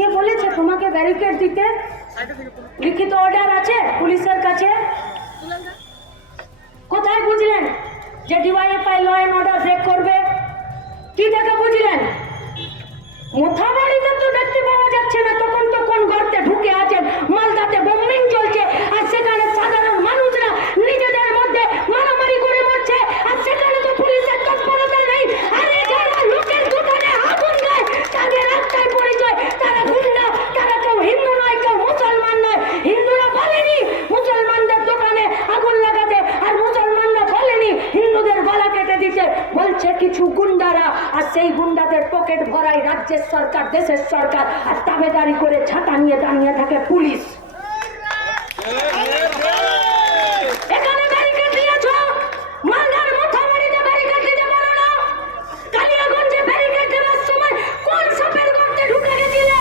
কে বলেছে তোমাকে ব্যারিকেড দিতে? লিখিত অর্ডার আছে পুলিশের কাছে? কোথায় বুঝলেন যে DYFI law and order break করবে? কি দেখে বুঝলেন? মোথাবাড়িতে তো দেখতে পাওয়া যাচ্ছে না, তখন তো কোন গর্তে ঢুকে আছেন, মালদাতে বোম্বিং চলছে, আর সেখানে সাধারণ মানুষরা নিজেদের মধ্যে মারামারি করে মরছে, আর সেখানে তো পুলিশের তৎপরতা নেই। আরে যারা লোকের দোকানে আগুন দেয় তাদের একটাই পরিচয়, তারা গুন্ডা, তারা কেউ হিন্দু নয়, কেউ মুসলমান নয়। হিন্দুরা বলেনি মুসলমানদের দোকানে আগুন লাগাতে, আর মুসলমানরা বলেনি হিন্দুদের গলা কেটে দিতে, বলছে কিছু গুন্ডারা, আর সেই গুন্ডাদের পকেট ভরাই রাজ্যের সরকার, দেশের সরকার, আর তাবেদারি করে ছাতা নিয়ে দাঁড়িয়ে থাকে পুলিশ। এখানে ব্যারিকেড দিয়েছ, মালদার মোথাবাড়িতে ব্যারিকেড দিতে পারো না? কালিয়াগঞ্জে ব্যারিকেড দেওয়ার সময় কোন সাপের গর্তে ঢুকে গেছিলে?